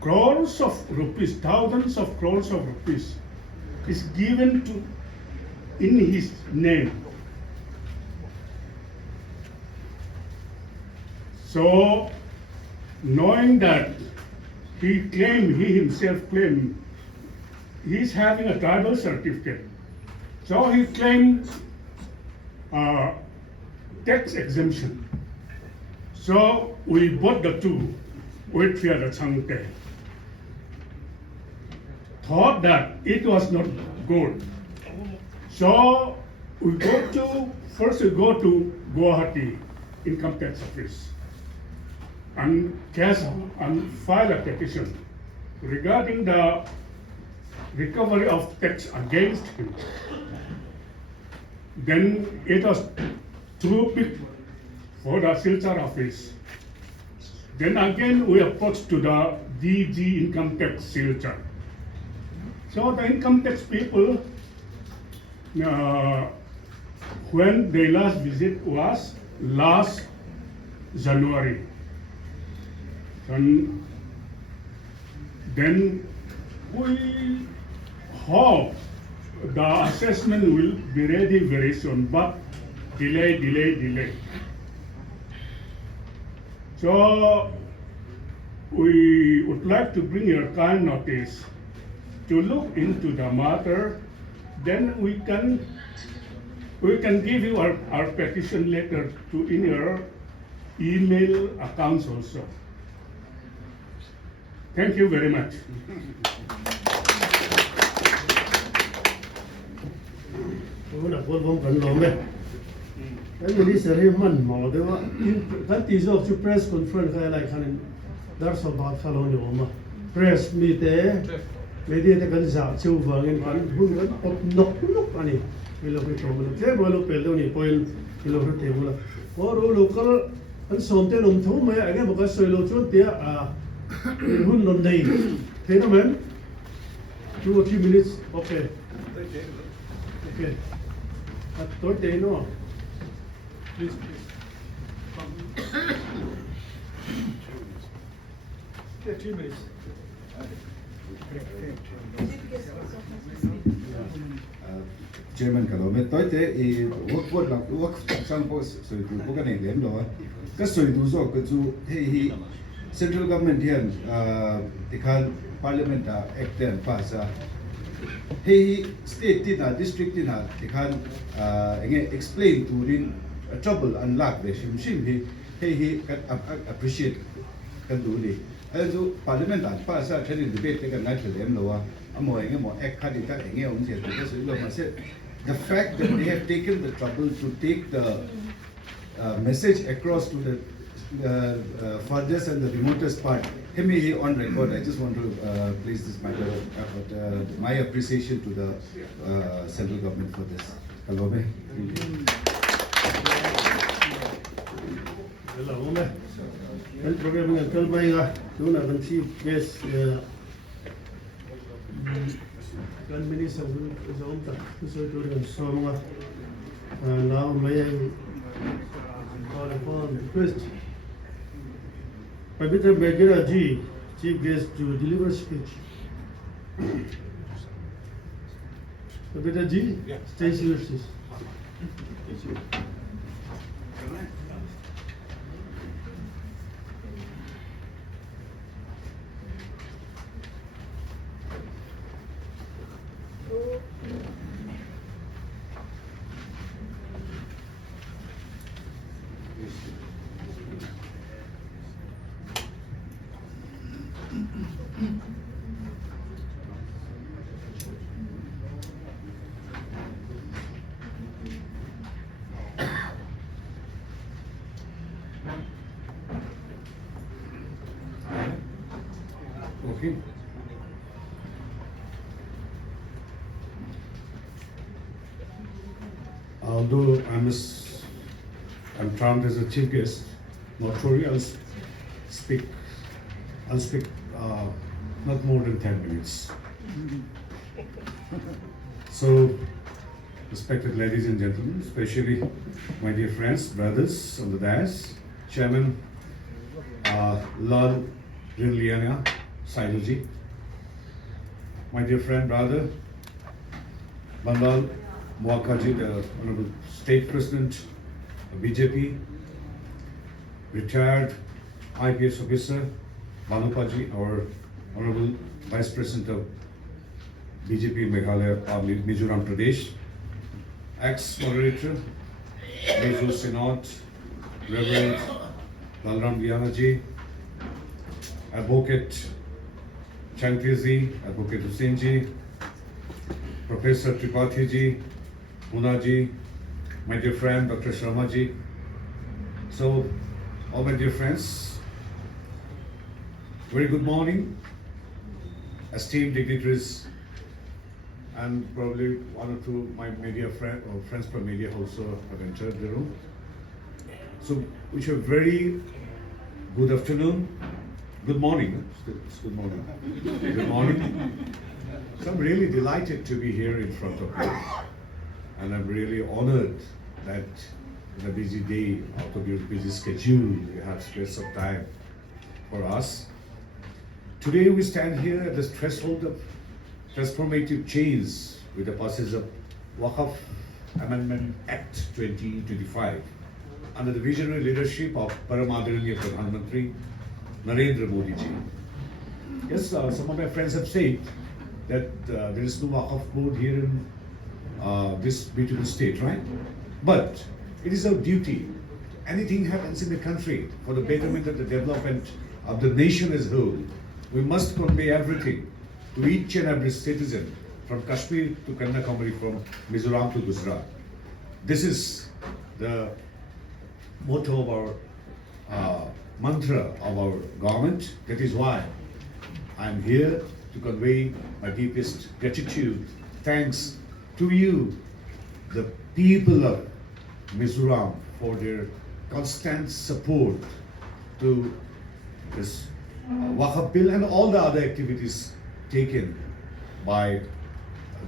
crores of rupees, thousands of crores of rupees is given to in his name. So, knowing that he himself claimed he's having a tribal certificate. So he claimed tax exemption. So we bought the two with the Tute. Thought that it was not good. So we go to Guwahati income tax office and file a petition regarding the recovery of tax against him. Then it was too big for the Silchar office. Then again we approached to the DG income tax Silchar. So the income tax people, when their last visit was last January. And then we hope the assessment will be ready very soon, but delay. So we would like to bring your kind notice to look into the matter. Then we can give you our petition letter in your email accounts also. Thank you very much. Cũng là quân vong cần lòng đấy. Cái gì đi xử lý mình màu đấy mà cái tí dọc cho press conference cái này khăn dar so bát khá lâu nhiều mà press meeting media cái cái giả chiêu vàng cái hun cái nóc anh ấy cái lúc cái chỗ mình cái mà lúc bel đâu này point cái lúc cái table là rồi local anh sống tên ông thú mấy cái một cái sợi lô chút tiếc hun non đây thế nào mình 2 or 3 minutes okay okay tối tế nó please yeah, 3 minutes Chairman kalau betul te work sang pos soi tu bukan yang lain doa. Kas soi tu so keju hey central government hian tikhan parliament act and pass hey state tina district tina tikhan explain to rin trouble and lack de shim hey appreciate kan du ni. Also parliament pass thani debate kan nai thlem lowa emaw act khadi ta on se tu so lo ma se the fact that they have taken the trouble to take the message across to the farthest and the remotest part. On record, I just want to place this matter, my appreciation to the central government for this. Hello, hello, el programa en Calmaiga, una chief guest, Prime Minister Zonta, so to Soma, and now may I call upon request Pavitra Begera Ji, chief guest, to deliver speech. Pavitra Ji, stage yours. Okay. Although I'm termed as a chief guest, not sorry, I'll speak not more than 10 minutes. So, respected ladies and gentlemen, especially my dear friends, brothers on the dais, Chairman Lal Rinliana Sailuji, my dear friend, brother Bandal Muakaji, the Honorable State President of BJP, retired IPS officer Banupaji, our Honorable Vice President of BJP Meghalaya, Mizoram Pradesh, ex-moderator, Major Synod, Reverend Balram Lianaji, Advocate Chankirji, Advocate Husseinji, Professor Tripathi Munaji, my dear friend Dr. Sharmaji. So, all my dear friends, very good morning, esteemed dignitaries, and probably one or two my media friends from media also have entered the room. So, wish you a very good afternoon, good morning. It's good morning. Good morning. So I'm really delighted to be here in front of you, and I'm really honored that in a busy day, out of your busy schedule, you have space of time for us. Today we stand here at the threshold of transformative change with the passage of Waqf Amendment Act 2025 under the visionary leadership of Param Adaraniya Pradhan Mantri Narendra Modi ji. Yes, some of my friends have said that there is no Waqf board here in this beautiful state, right? But it is our duty. Anything happens in the country for the betterment of the development of the nation as a whole, we must convey everything to each and every citizen from Kashmir to Kanyakumari, from Mizoram to Gujarat. This is the motto of our mantra of our government. That is why I am here to convey my deepest gratitude, thanks to you, the people of Mizoram, for their constant support to this Waqf bill and all the other activities taken by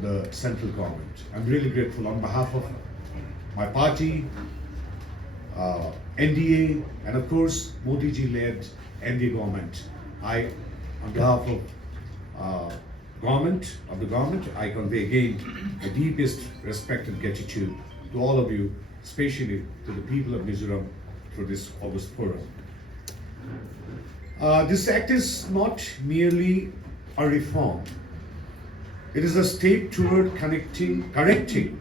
the central government. I'm really grateful on behalf of my party, NDA, and of course Modi ji-led NDA government. On behalf of the government, I convey again the deepest respect and gratitude to all of you, especially to the people of Mizoram for this August forum. This act is not merely a reform. It is a step toward correcting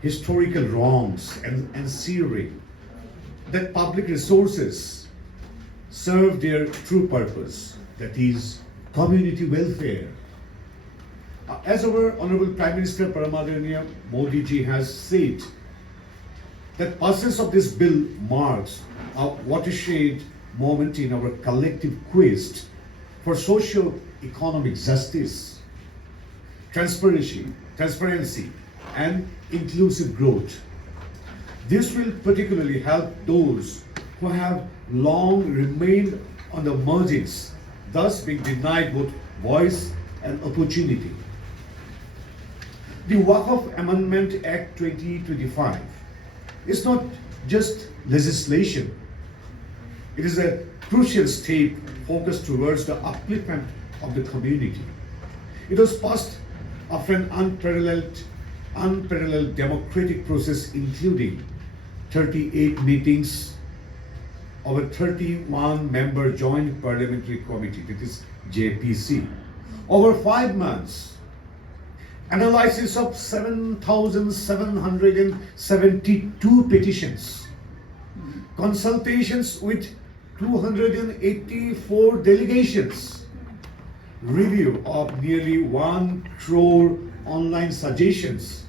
historical wrongs and ensuring that public resources serve their true purpose, that is, community welfare. As our Honorable Prime Minister Paramadanaya Modi ji has said, that passage of this bill marks a watershed moment in our collective quest for socio-economic justice, transparency, and inclusive growth. This will particularly help those who have long remained on the margins, thus being denied both voice and opportunity. The Waqf Amendment Act 2025 is not just legislation. It is a crucial step focused towards the upliftment of the community. It was passed after an unparalleled democratic process, including 38 meetings of a 31-member Joint Parliamentary Committee, that is JPC, over 5 months, analysis of 7,772 petitions, consultations with 284 delegations, review of nearly 1 crore online suggestions,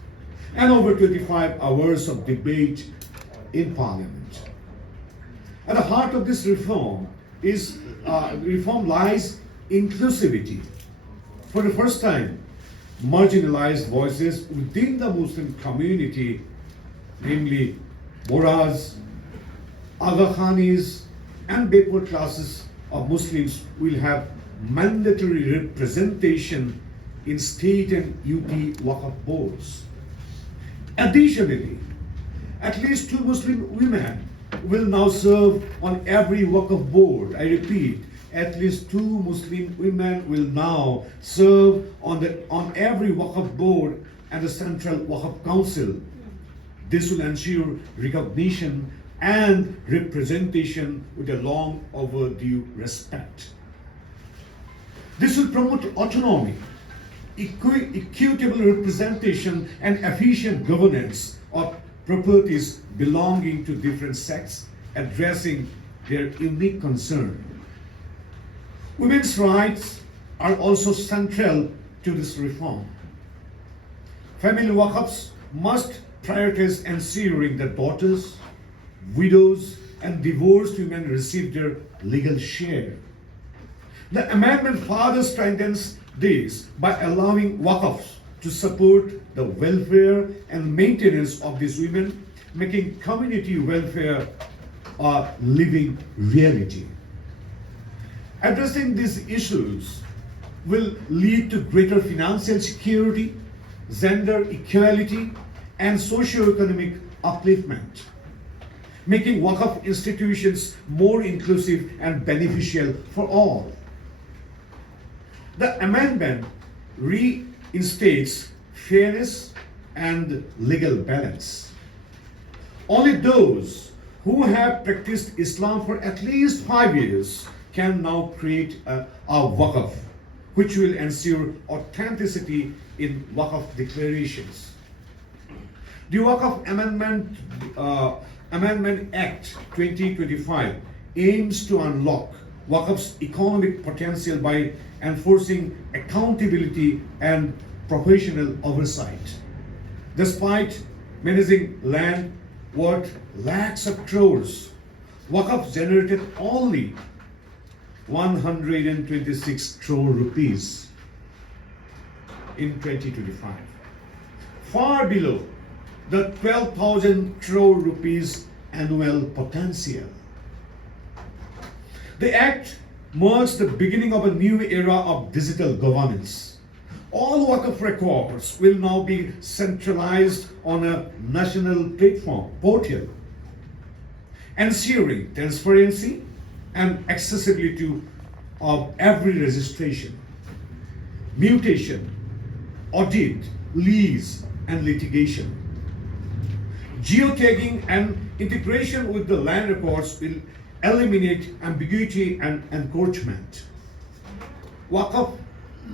and over 25 hours of debate in Parliament. At the heart of this reform lies inclusivity. For the first time, marginalized voices within the Muslim community, namely Bohras, Aga Khanis, and backward classes of Muslims, will have mandatory representation in state and UT Waqf boards. Additionally, at least 2 Muslim women will now serve on every Waqf board. I repeat, at least 2 Muslim women will now serve on every Waqf board and the Central Waqf Council. This will ensure recognition and representation with a long overdue respect. This will promote autonomy, equitable representation, and efficient governance of properties belonging to different sects, addressing their unique concern. Women's rights are also central to this reform. Family Waqfs must prioritize ensuring that daughters, widows, and divorced women receive their legal share. The amendment further strengthens this by allowing Waqfs to support the welfare and maintenance of these women, making community welfare a living reality. Addressing these issues will lead to greater financial security, gender equality, and socio-economic upliftment, making Waqf institutions more inclusive and beneficial for all. The amendment reinstates fairness and legal balance. Only those who have practiced Islam for at least 5 years can now create a Waqf, which will ensure authenticity in Waqf declarations. The Waqf Amendment Act 2025 aims to unlock Waqf's economic potential by enforcing accountability and professional oversight. Despite managing land worth lakhs of crores, Waqf generated only 126 crore rupees in 2025, far below the 12,000 crore rupees annual potential. The act marks the beginning of a new era of digital governance. All Waqf records will now be centralized on a national platform portal, ensuring transparency and accessibility of every registration, mutation, audit, lease, and litigation. Geotagging and integration with the land records will eliminate ambiguity and encroachment. Waqf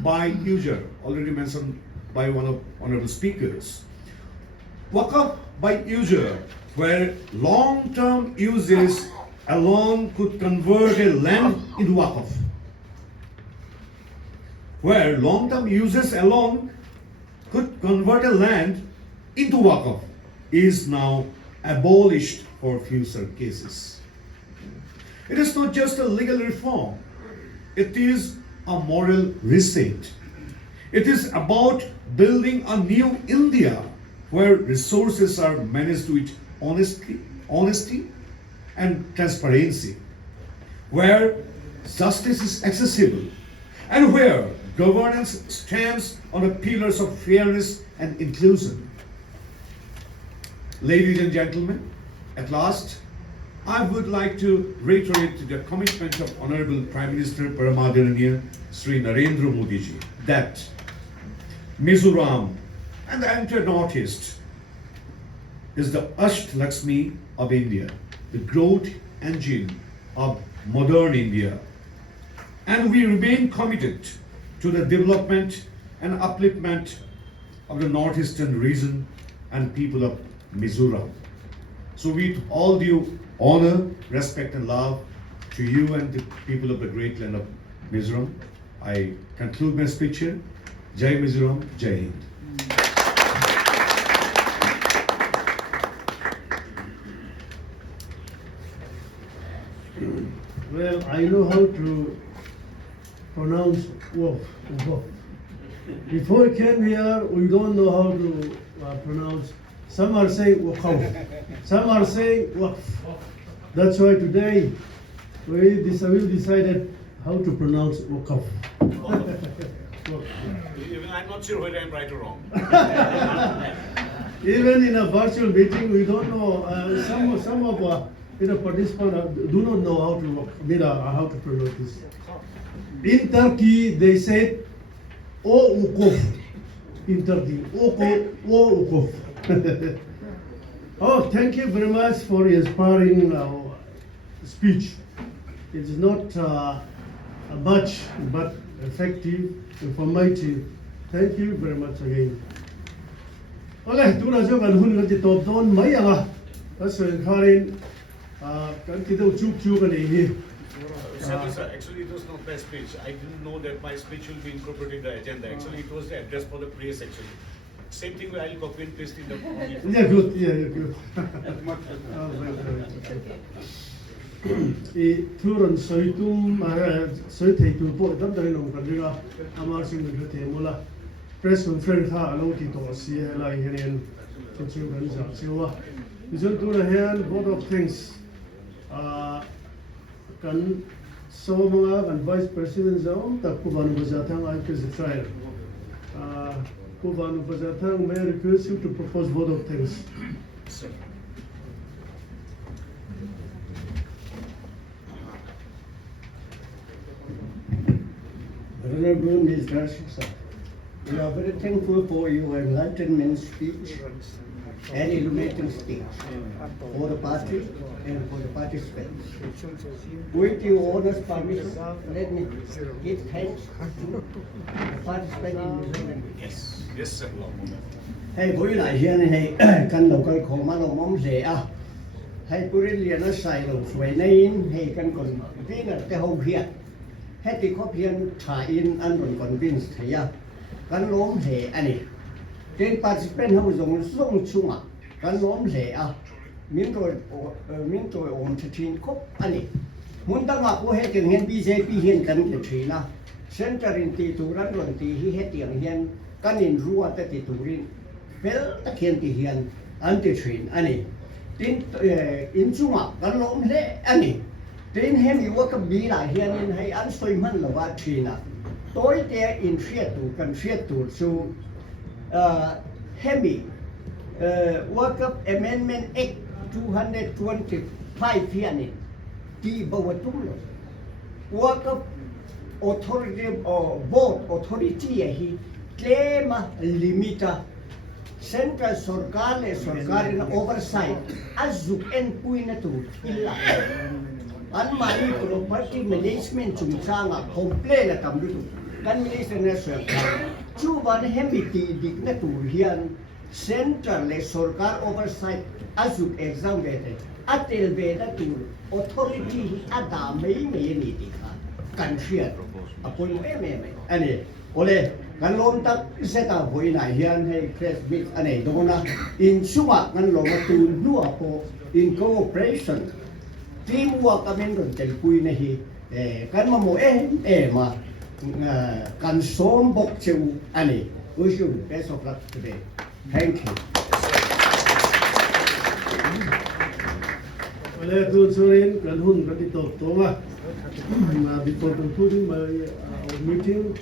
by user, already mentioned by one of honorable speakers. Waqf by user, where long-term uses alone could convert a land into Waqf. Where long-term uses alone could convert a land into Waqf is now abolished for future cases. It is not just a legal reform, it is a moral reset. It is about building a new India where resources are managed with honesty and transparency, where justice is accessible, and where governance stands on the pillars of fairness and inclusion. Ladies and gentlemen, at last, I would like to reiterate the commitment of Honorable Prime Minister Paramadaniniya Sri Narendra Modi ji that Mizoram and the entire Northeast is the Ashtalakshmi of India, the growth engine of modern India. And we remain committed to the development and upliftment of the Northeastern region and people of Mizoram. So with all due honor, respect and love to you and the people of the great land of Mizoram, I conclude my speech here. Jai Mizoram, Jai Hind. Well, I know how to pronounce Waqf. Before I came here, we don't know how to pronounce. Some are saying Waqf, some are saying Waqf. That's why today we decided how to pronounce Waqf. Even I'm not sure whether I'm right or wrong. Even in a virtual meeting, we don't know. Some of participants do not know how to pronounce this. In Turkey, they said O Waqf. In Turkey, O Waqf. Oh, thank you very much for inspiring speech. It's not much, but effective, informative. Thank you very much again. Okay, tu na jo kan hun kan ti top don mai anga. That's why Karin kan ti do chu kan hi. Sir, actually it was not my speech. I didn't know that my speech will be incorporated in the agenda. Actually it was the address for the press actually. Same thing I'll copy and paste in the Yeah, good. Yeah, good. Turan soitum soiteitu po dam dai long kan ringa amar sing de the mola press conference ha alo ti to si la henen chu kan sa siwa isol tu na hen both of things kan so mga kan vice president zone tak ku banu bazatang I can trial Kubanu Bazatang, may I request you to propose both of things. Sir. Honorable Mr. Sir, we are very thankful for your enlightenment speech and illuminating speech for the party and for the participants. With your honest permission, let me give thanks to the participants in this event. Yes, sir. ให้ผู้ใหญ่เชียร์ให้กันเราก็ขอมาลงม้อมเสีย ให้ผู้เรียนนักใส่ลงสวยในอินให้กันก่อนพี่น่ะแต่เขาเพียรให้ติเขาเพียรถ่ายอินอันก่อนวินส์เทียกันล้มเหอันนี้เจนปัจจุบันเขาส่งชุ่งกันล้มเหมินโดยองค์ชินคบอันนี้มุนตั้งมาผู้ให้เก่งเห็น BJP เห็นกันเกิดทีนะเส้นจรินตีตูรันวันตีที่เฮ็ดอย่างเห็นกันอินรัวแต่ตีตูรินเป็นตะเคียนตีเห็นอันตีทีนอันนี้ตินอินชุ่งกันล้มเหอันนี้ตินเห็นอยู่ว่ากับบีหลายเห็นให้อันสวยมันละว่าทีนะตัวเดียอินเฟียตูกันเฟียตูสู่เฮมิว่ากับ Amendment Act 225 here ni di bawah tu lo wakaf authority board authority hi claim limita central sarkar in oversight azuk en puina tu illa an mani property management chungchang complain la kam du kan minister na sarkar chu ban hemiti dik na tu hian central le sarkar oversight azuk exam bete atel beta tu authority ada mei ni tika kan share apoi me ani ole kan lom tak seta boina hian hei press meet ane dona in suma kan lom tu nuwa po in cooperation teamwork amen ron tel pui na hi kan ma mo ma kan som bok cheu ani wish you best of luck today thank you. Well, good sorry, kan hun kan ditop toma. Before concluding my meeting,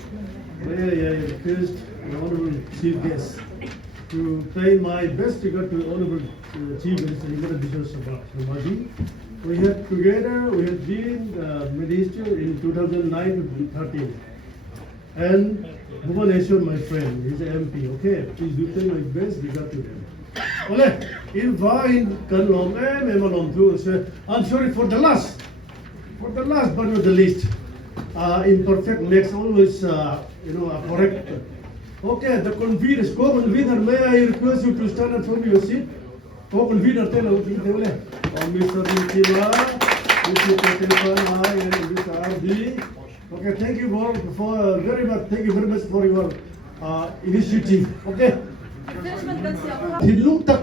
may I request the honorable chief guest to pay my best regard to the honorable chief minister Nimada Biswas Sabha. We had together, we had been minister in 2009 to 2013. And Bhubaneswar, my friend, he's an MP, okay? Please do pay my best regard to them. Ole, invite Kanlom, Emalom too. I'm sorry for the last but not the least. Imperfect makes always, correct. Okay, the convener, co-convener, may I request you to stand up from your seat? Co-convener, tell us, Mr. Nikila, Mr. Tepan, and Mr. RD. Okay, thank you for very much. Thank you very much for your initiative. Okay. Tihluih tak